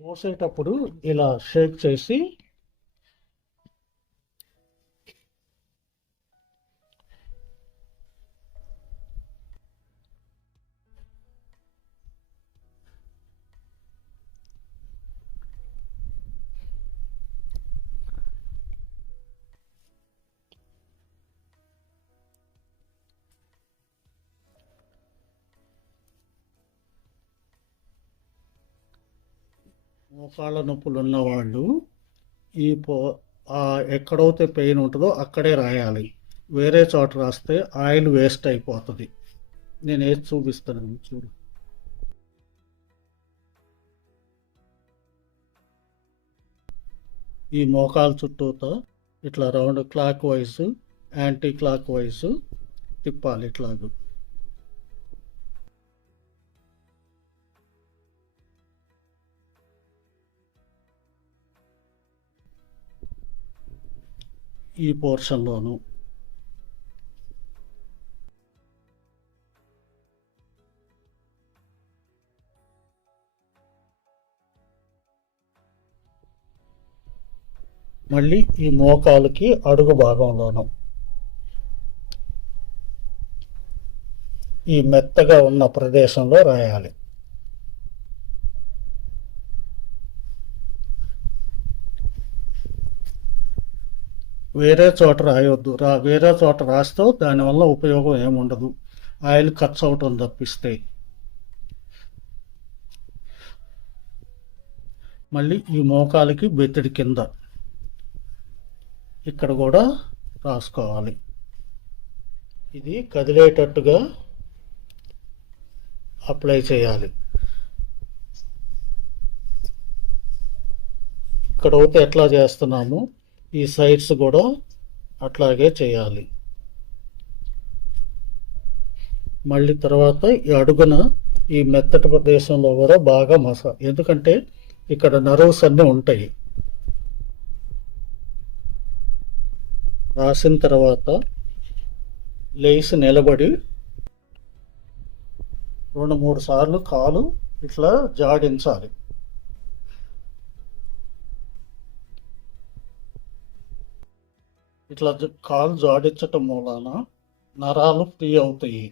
పోసేటప్పుడు ఇలా షేక్ చేసి మోకాళ్ళ నొప్పులు ఉన్నవాళ్ళు ఈ పో ఎక్కడైతే పెయిన్ ఉంటుందో అక్కడే రాయాలి. వేరే చోట రాస్తే ఆయిల్ వేస్ట్ అయిపోతుంది. నేను ఏది చూపిస్తాను చూడు. ఈ మోకాలు చుట్టూతో ఇట్లా round clock wise anti clock wise తిప్పాలి ఇట్లాగూ. ఈ పోర్షన్లోను మళ్ళీ ఈ మోకాలుకి అడుగు భాగంలోను ఈ మెత్తగా ఉన్న ప్రదేశంలో రాయాలి. వేరే చోట రాయొద్దు. వేరే చోట రాస్తే దానివల్ల ఉపయోగం ఏముండదు, ఆయిల్ ఖర్చు అవటం తప్పిస్తే. మళ్ళీ ఈ మోకాలికి బెత్తిడి కింద ఇక్కడ కూడా రాసుకోవాలి. ఇది కదిలేటట్టుగా అప్లై చేయాలి. ఇక్కడ అయితే ఎట్లా చేస్తున్నాము ఈ సైడ్స్ కూడా అట్లాగే చేయాలి. మళ్ళీ తర్వాత ఈ అడుగున ఈ మెత్తటి ప్రదేశంలో కూడా బాగా ఎందుకంటే ఇక్కడ నర్వ్స్ అన్నీ ఉంటాయి. రాసిన తర్వాత లేచి నిలబడి 2-3 సార్లు కాలు ఇట్లా జాడించాలి. ఇట్లా కాలు జాడించటం మూలాన నరాలు ఫ్రీ అవుతాయి.